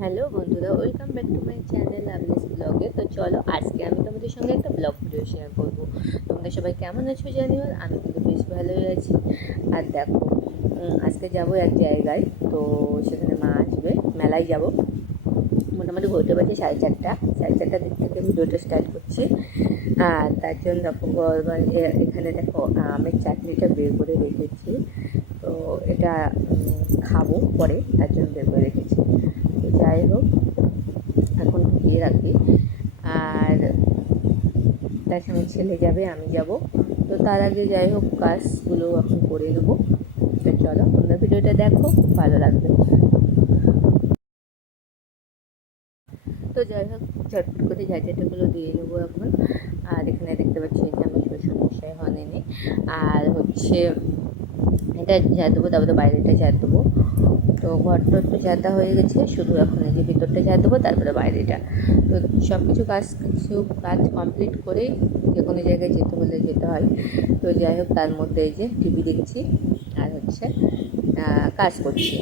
Hello বন্ধুরা, welcome back to my channel আবলিস ব্লগে। তো চলো, আজকে আমি তোমাদের সঙ্গে একটা ব্লগ ভিডিও শেয়ার করব। তোমরা সবাই কেমন আছো জানিও? আমি কিন্তু বেশ ভালোই আছি। আর দেখো আজকে যাব এক জায়গায়, তো সেখানে মা আসবে, মেলায় যাব। মোটামুটি ঘুরতে পারছি সাড়ে চারটা। সাড়ে চারটার দিক থেকে ভিডিওটা স্টার্ট করছি। আর তার জন্য দেখো এখানে দেখো, আমের চাটনিটা বের করে রেখেছি। তো এটা খাব পরে, তার জন্য বের করে রেখেছি। তো যাই হোক, এখন ঢুকিয়ে রাখি। আর সঙ্গে ছেলে যাবে, আমি যাব। তো তার আগে যাই হোক, কাজগুলো এখন করে নেব। তো চলো, তোমরা ভিডিওটা দেখো, ভালো লাগবে। তো যাই হোক চটপট করে ঝাঁঝাটাগুলো দিয়ে নেব এখন। আর এখানে দেখতে পাচ্ছি যে আমি শ্বশুর মশাই হনেনি আর হচ্ছে, এটা ঝাড় দেবো, তারপরে বাইরেটা ঝাড় দেবো। তো ঘরটা তো ঝাঁটা হয়ে গেছে, শুধু এখন এই যে ভিতরটা ঝাড় দেবো, তারপরে বাইরেটা। তো সব কিছু কাজ কিছু কাজ কমপ্লিট করেই যে কোনো জায়গায় যেতে হলে যেতে হয়। তো যাই হোক, তার মধ্যে এই যে টিভি দেখছি, আর হচ্ছে কাজ করছি।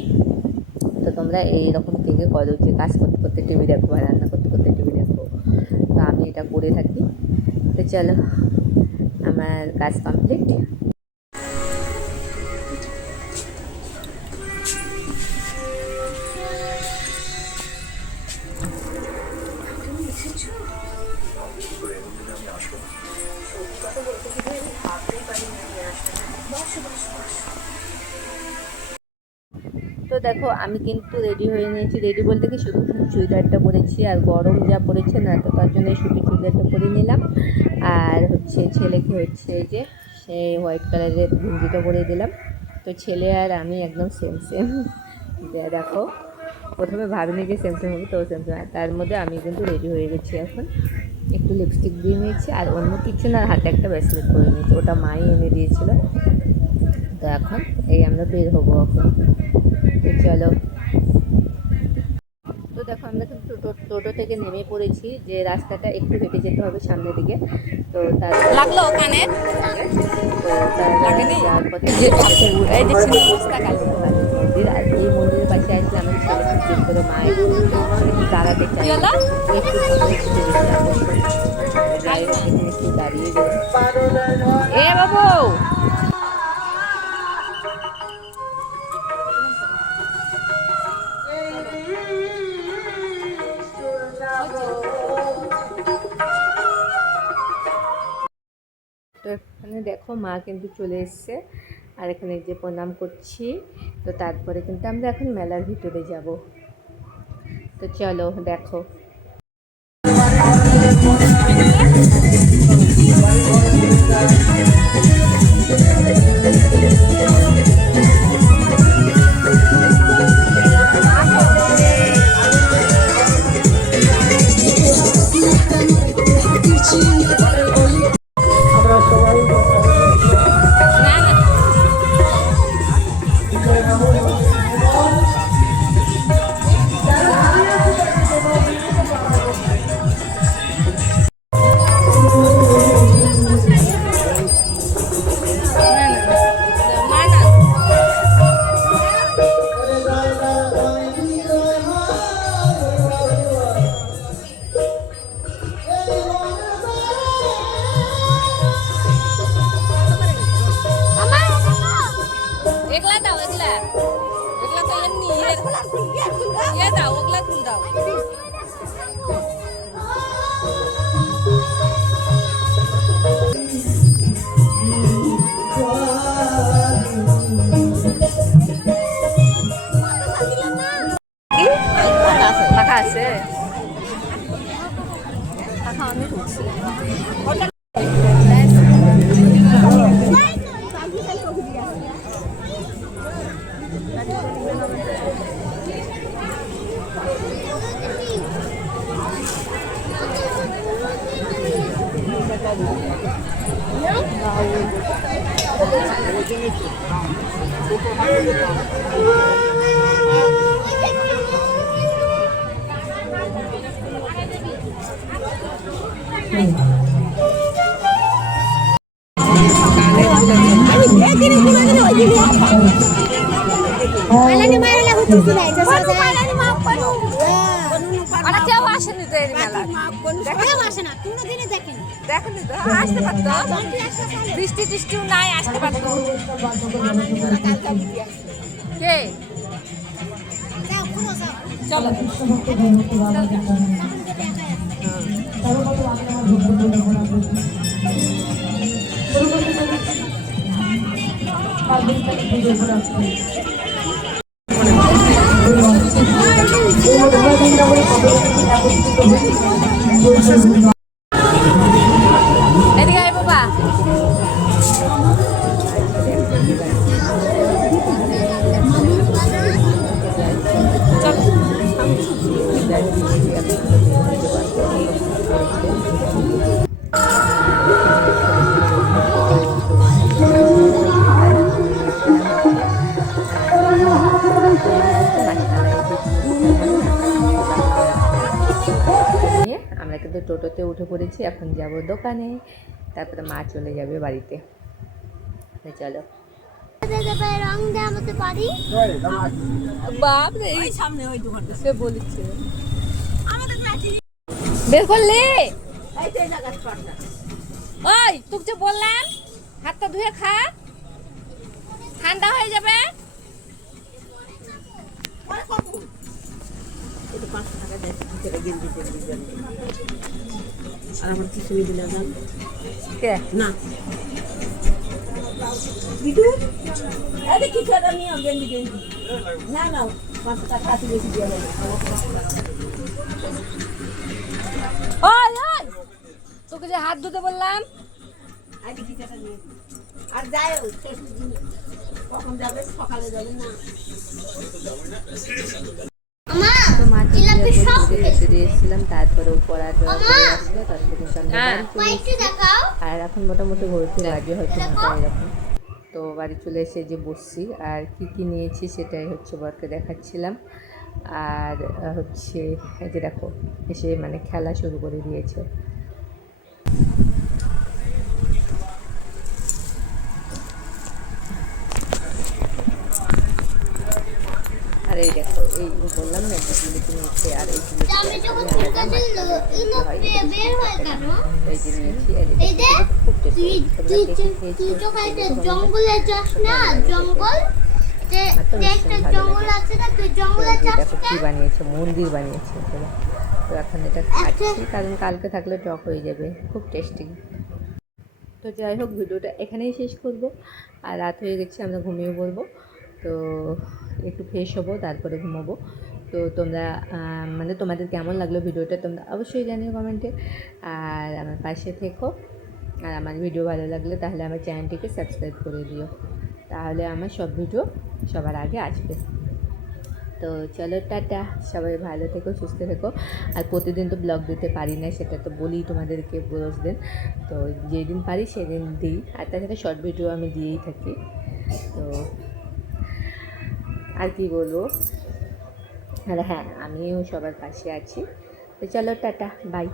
তো তোমরা এইরকম থেকে করো যে কাজ করতে করতে টিভি দেখো বা রান্না করতে করতে টিভি দেখো। তো আমি এটা করে থাকি। তো চলো, আমার কাজ কমপ্লিট তো দেখো, আমি কিন্তু রেডি হয়ে নিয়েছি। রেডি বলতে কি, শুধু শুধু চুড়িদারটা পরেছি, আর গরম যা পড়েছে না, তো তার জন্য শুধু চুড়িদারটা পরে নিলাম। আর হচ্ছে ছেলেকে হচ্ছে যে, সে হোয়াইট কালারের গেঞ্জিটা পরে দিলাম। তো ছেলে আর আমি একদম সেম সেম দেখো, প্রথমে ভাবিনি যে সেম সেম হবে, তো সেম সেম তার মধ্যে আমি কিন্তু রেডি হয়ে গেছি এখন। একটু লিপস্টিক দিয়ে নিয়েছি, আর অন্য কিছু না, হাতে একটা ব্রেসলেট করে নিয়েছি। ওটা মাই এনে দিয়েছিল। তো এখন এই আমরা বের হব এখন। তো চলো। তো দেখো আমরা কিন্তু টোটো থেকে নেমে পড়েছি যে রাস্তাটা একটু হেঁটে যেতে হবে সামনের দিকে। তো তার লাগল ওখানে? তো তার পথে যে ঠাকুর, এই যে ছিল পুস্তক আছে। মন্দির আর এই মন্দিরের পাশে আসলে আমার ছেলে জিজ্ঞেস করে মায়ের দাঁড়াতে চাই একটু সামনে একটু গেছিলাম যাই হোক এখানে একটু দাঁড়িয়ে এ বাবু! দেখো, মা কিন্তু চলে এসছে। আর এখানে যে প্রণাম করছি। তো তারপরে কিন্তু আমরা এখন মেলার ভিতরে যাব। তো চলো, দেখো। না 사람이 좋지. বৃষ্টি টিষ্টিও নাই আসতে পারতো কে যাও কোনো যাও চলো এদিকে টোটোতে উঠে পড়েছি এখন যাব দোকানে। তারপরে মা চলে যাবে বাড়িতে। চলো। বের করলে? ওই তোকে বললাম হাতটা ধুয়ে খা। ঠান্ডা হয়ে যাবে। আর আমার কিছু দিলে যান কে? না। বিদু আরে কিছু একটা নিয়ে গেঞ্জি গেঞ্জি না না টাকা হাতে বেশি দিয়ে দেবে। ওই ওই! তোকে যে হাত ধুতে বললাম। আরে একটা নিয়ে। আর যায় কখন যাবে? সকালে যাবে না। মা চলে রেখে দিয়ে এসেছিলাম তারপরে পড়া টড়া করে আসলো তারপরে হ্যাঁ। আর এখন মোটামুটি ঘুরতে লাগে হয়তো এরকম। তো বাড়ি চলে এসে যে বসছি আর কি কি নিয়েছি সেটাই হচ্ছে বরকে দেখাচ্ছিলাম। আর হচ্ছে এই যে দেখো এসে মানে খেলা শুরু করে দিয়েছে আর এই দেখো এই বললাম না একটা জিলিপি নিয়েছে আর এই জিলিপি আমি যখন তোর কাছে এলো বের হয় কেন এই যে নিয়েছি এই যে এই যে খুব তুই টেস্টি তুই তুই মন্দির বানিয়েছে তো এখন এটা খাচ্ছি কারণ কালকে থাকলে টক হয়ে যাবে খুব টেস্টি তো যাই হোক, ভিডিওটা এখানেই শেষ করব। আর রাত হয়ে গেছে, আমরা ঘুমিয়ে পড়ব। তো একটু ফ্রেশ হব, তারপরে ঘুমাবো। তো তোমরা মানে তোমাদের কেমন লাগল ভিডিওটা তোমরা অবশ্যই জানিও কমেন্টে। আর আমার পাশে থেকো। আর আমার ভিডিও ভালো লাগলে তাহলে আমার চ্যানেলটিকে সাবস্ক্রাইব করে দিও। তাহলে আমার সব ভিডিও সবার আগে আসবে। তো চলো টাটা। সবাই ভালো থেকো, সুস্থ থেকো। আর প্রতিদিন তো ব্লগ দিতে পারি না, সেটা তো বলি তোমাদেরকে রোজ দিন। তো যেদিন পারি সেদিন দিই। আর তাছাড়া শর্ট ভিডিও আমি দিয়েই থাকি। তো আর কি বলব? আর হ্যাঁ আমিও সবার পাশে আছি। তো চলো টাটা বাই।